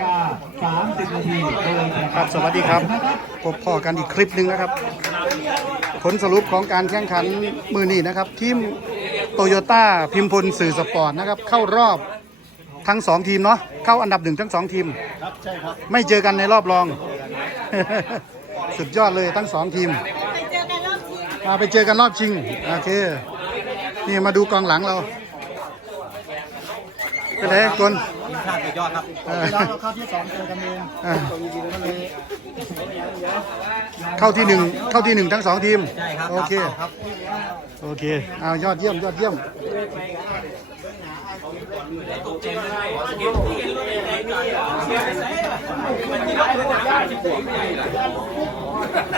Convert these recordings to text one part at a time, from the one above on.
กาสามสิบนาทีโดยแข่งครับสวัสดีครับ พบพ่อกันอีกคลิปหนึ่งนะครับ ผลสรุปของการแข่งขันมือนี้นะครับ ทีมโตโยต้าพิมพลสื่อสปอร์ตนะครับ เข้ารอบทั้งสองทีมเนาะเข้าอันดับหนึ่งทั้งสองทีม ครับใช่ครับไม่เจอกันในรอบรอง สุดยอดเลยทั้งสองทีมมาไปเจอกันรอบชิง โอเค นี่มาดูกองหลังเราเป็นไงกลทีม ชาติสุดยอดครับเออเราเข้าที่สองเจอกันเองอะตัวยีดีก็เลยเข้าที่หนึ่งเข้าที่หนึ่งทั้งสองทีมใช่ครับโอเคครับโอเคเอายอดเยี่ยมยอดเยี่ยม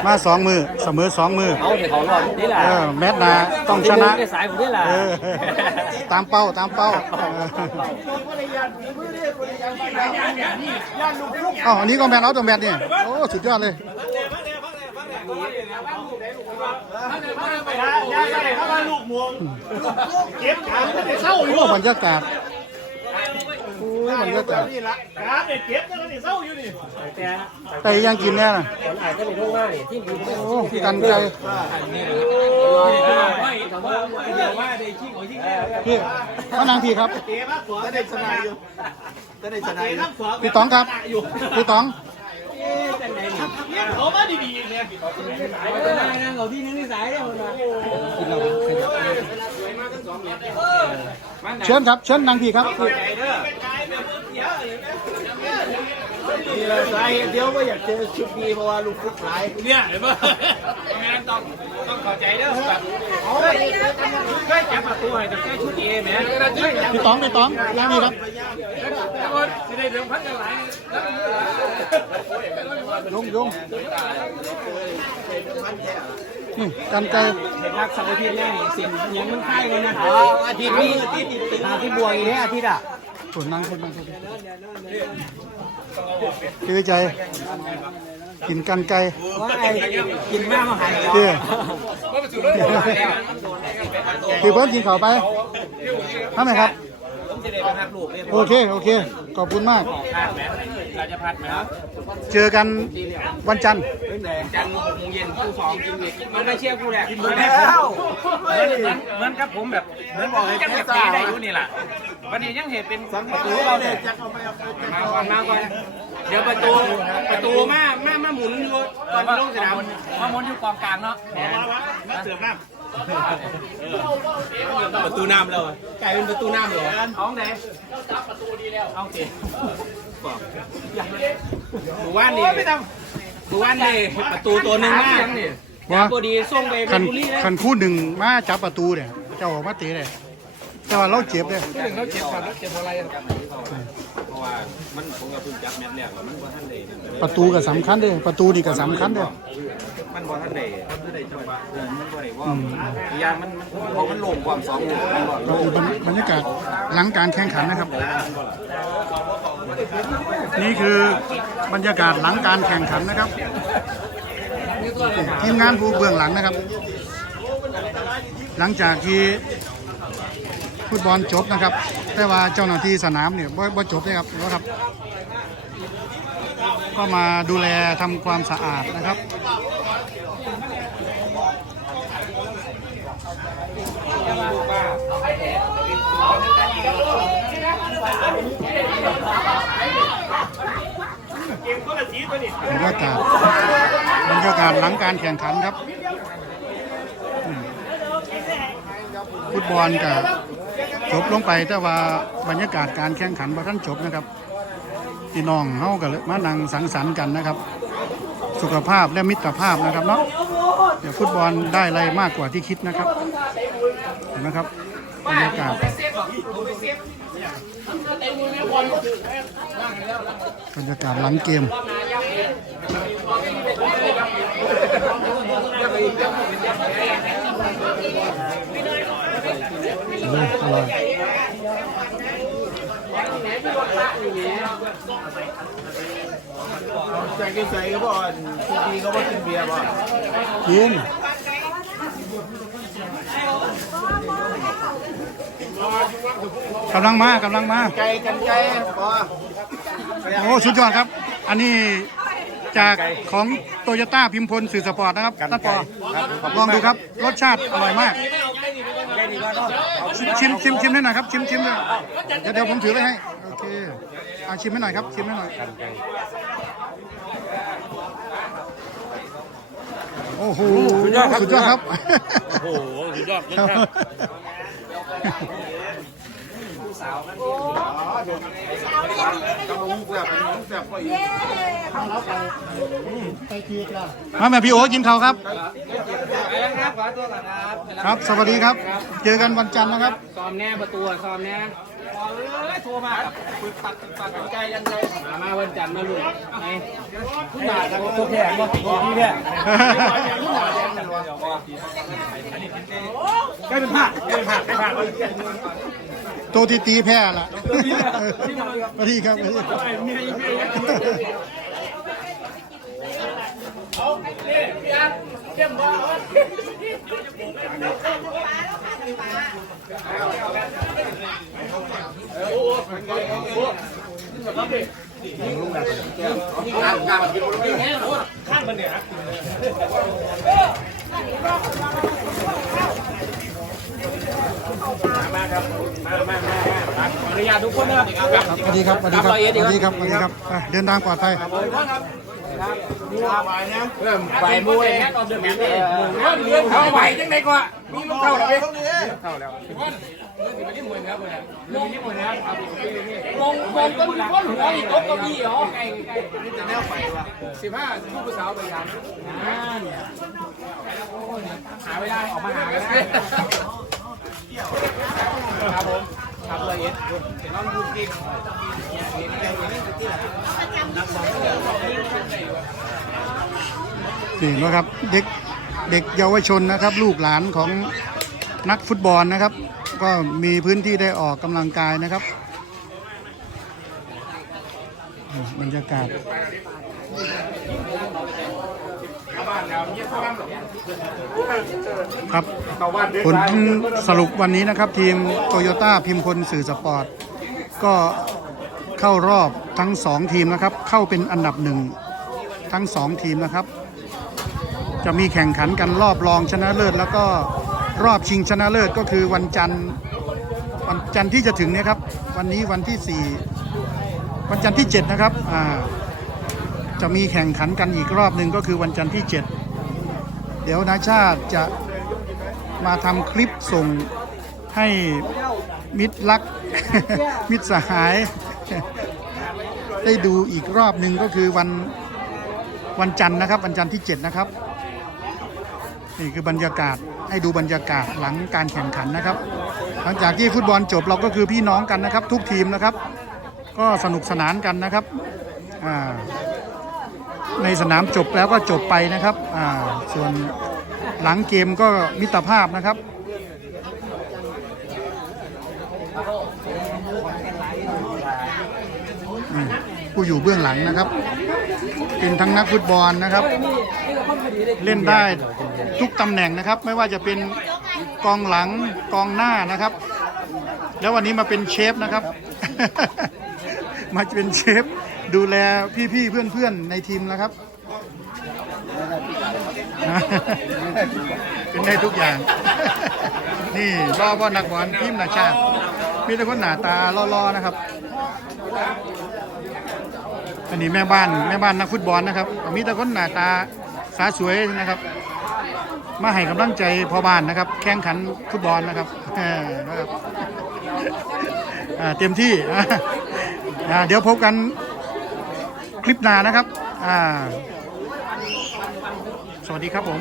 มาสองมือเสมอสองมือเอาเดี๋ยวเขารอดนี่แหละเออแมตช์หนาต้องชนะในสายผมนี่แหละเออตามเป้าตามเป้าอ๋ออันนี้ก็แมนเอาตัวแมนเนี่ยโอ้สุดยอดเลยโอ้บรรยากาศ โอ้ยบรรยากาศแต่ยังกินแน่น่ะอาจจะมีโรคมากนี่ที่มีโอ้กันไกลพี่มานางพี่ครับจะได้ชนะอยู่จะได้ชนะอยู่พี่ต๋องครับพี่ต๋องเขาที่นึงในสายเนี่ยคนมาเชิญครับ เชิญนางพี่ครับ นี่เราสาเหตุเดียวว่าอยากเจอชุดดีเพราะว่าลูกฟุกหลายเนี่ยเห็นป่ะงานต้องต้องเข้าใจเด้อแบบเคยจับประตูให้กับแค่ชุดเอแหมพี่ต๋องพี่ต๋องนางพี่ครับแล้วก็จะได้เรื่องพันกันหลายยงยงนี่กันไกลเห็นรักสัปดาห์ที่แรกนี่สิ่งยังมันค่ายกันนะอาทิตย์นี้อาทิตย์บวกอีกเนี่ยอาทิตย์อะ ฝนนั่งคนนางคนคือใจ กินกันไกลว่าไอ้กินมากมาหายเตี้ยคือเพิ่มกินเขาไปทำไหมครับ จะได้ไปพักลูกเนี่ยโอเค โอเค ขอบคุณมากพลาดไหมเราจะพลาดไหมครับเจอกันวันจันทร์จันทร์หกโมงเย็นคู่สองกินเด็กมันไม่เชื่อกูแหละกินแล้วเหมือนเหมือนกับผมแบบเหมือนบอกให้จังเห็นตีได้อยู่นี่แหละวันนี้ยังเห็นเป็นประตูเราเนี่ยมาก่อนมาก่อนเดี๋ยวประตูประตูมามามาหมุนอยู่ตอนที่ลงสนามมาหมุนอยู่กองกลางเนาะมาเสือน้ำ ประตูน้ำเลยกลายเป็นประตูน้ำเลยเอาไหนประตูดีแล้วเอาเสียหมู่บ้านนี่หมู่บ้านนี่ประตูตัวหนึ่งมากว่าพอดีส่งไปเพคัชนรบุรีนะคันคู่หนึ่งมาจับประตูเนี่ยเจ้าออกมาเตะเลยแต่ว่าเราเจ็บเลยเขาเจ็บครับเจ็บอะไรครับเพราะว่ามันผมกับเพิ่งจับแมตช์แรกแล้วมันบ่ทันได้นั่นเลยประตูก็สำคัญเด้ประตูนี่ก็สำคัญเด้มันบ่ทันได้มันบ่ได้จังหวะเออมันบ่ได้ว่าอีกอย่างมันมันเพราะมันลงความสองหมู่มันบ่เราดูบรรยากาศหลังการแข่งขันนะครับ นี่คือบรรยากาศหลังการแข่งขันนะครับทีมงานผู้เบื้องหลังนะครับ หลังจากที่ ฟุตบอลจบนะครับ แต่ว่าเจ้าหน้าที่สนามเนี่ยบ่บ่จบเลยครับแล้วครับ ก็มาดูแลทำความสะอาดนะครับบรรยากาศบรรยากาศหลังการแข่งขันครับ ฟุตบอลกับ จบลงไปแต่ว่าบรรยากาศการแข่งขันบ่ทันจบนะครับพี่น้องเฮากันมานั่งสังสรรค์กันนะครับ สุขภาพและมิตรภาพนะครับเนาะเดี๋ยวฟุตบอลได้อะไรมากกว่าที่คิดนะครับเห็นไหมครับบรรยากาศบรรยากาศหลังเกม เลยอร่อยใจกินใส่ก็บอกชุดดีเขาบอกกินเบียร์บอกกินกำลังมากำลังมาไก่กันไก่บอกกโอ้สุดยอดครับ อันนี้จากของโตโยต้าพิมพลสื่อสปอร์ตนะครับท่านปอลองดูครับ รสชาติอร่อยมาก ชิมชิมชิมให้หน่อยครับ ชิมชิมเลยเดี๋ยวเดี๋ยวผมถือไว้ให้ โอเคอาชิมให้หน่อยครับ ชิมให้หน่อย โอ้โห สุดยอดครับสุดยอดครับ โอ้โหสุดยอดครับมาแม่พี่โอกินข้าวครับครับขอตัวก่อนครับครับ สวัสดีครับ เจอกันวันจันทร์นะครับ ซ้อมแน่ประตูซ้อมแน่เอ้ยโทรมาแบบปึกปักปึกปักใจกันเลยมามาวันจันทร์มาลุยไอ้ผู้หนาจะตัวแพงบ่ตัวพี่แพงผู้หนาแดงกันเลยก็เป็นผักเป็นผักเป็นผัก ตัวที่ตีแพ้ละสวัสดีครับสวัสดี สวัสดีครับสวัสดีครับสวัสดีครับสวัสดีครับเดินทางปลอดภัย ไปมวยเข้าไปจังไดก็มีมันเข้าแล้วเข้าแล้วมองมองต้นต้นหัวอีกต้นก็มีเหรอไก่ไก่จะแนวไปวะสิบห้าคู่ผู้สาวไปยังหาไม่ได้ออกมาหาไม่ได้ครับผมครับเลยเอ็ดน้องดูจริง นี่นะครับเด็กเด็กเยาวชนนะครับ ลูกหลานของนักฟุตบอลนะครับ ก็มีพื้นที่ได้ออกกำลังกายนะครับ บรรยากาศครับผลสรุปวันนี้นะครับ ทีมโตโยต้าพิมพลสื่อสปอร์ต ก็เข้ารอบทั้งสองทีมนะครับ เข้าเป็นอันดับหนึ่งทั้งสองทีมนะครับ จะมีแข่งขันกันรอบรองชนะเลิศ แล้วก็รอบชิงชนะเลิศก็คือวันจันทร์วันจันทร์ที่จะถึงเนี้ครับ วันนี้วันที่ 4 วันจันทร์ที่ 7 นะครับอ่าจะมีแข่งขันกันอีกรอบหนึ่งก็คือวันจันทร์ที่ 7 เดี๋ยวนาชาติจะมาทำคลิปส่งให้มิตรรัก มิตรสหาย ได้ดูอีกรอบหนึ่งก็คือวันวันจันทร์นะครับ วันจันทร์ที่ 7 นะครับ นี่คือบรรยากาศให้ดูบรรยากาศหลังการแข่งขันนะครับ หลังจากที่ฟุตบอลจบเราก็คือพี่น้องกันนะครับ ทุกทีมนะครับ ก็สนุกสนานกันนะครับในสนามจบแล้วก็จบไปนะครับส่วนหลังเกมก็มิตรภาพนะครับอืม ผู้อยู่เบื้องหลังนะครับ เป็นทั้งนักฟุตบอลนะครับ เล่นได้ทุกตำแหน่งนะครับ ไม่ว่าจะเป็นกองหลังกองหน้านะครับ แล้ววันนี้มาเป็นเชฟนะครับ มาเป็นเชฟดูแลพี่ๆเพื่อนๆในทีมนะครับ เป็นได้ทุกอย่าง นี่รอว่านักบอลทีมนาชาติมีแต่คนหน้าตาล่อๆนะครับ อันนี้แม่บ้านแม่บ้านนักฟุตบอลนะครับมีแต่คนหน้าตาสาสวยนะครับ มาให้กำลังใจพ่อบ้านนะครับ แข่งขันฟุตบอลนะครับเออนะครับเต็มที่เดี๋ยวพบกันคลิปหน้านะครับ สวัสดีครับผม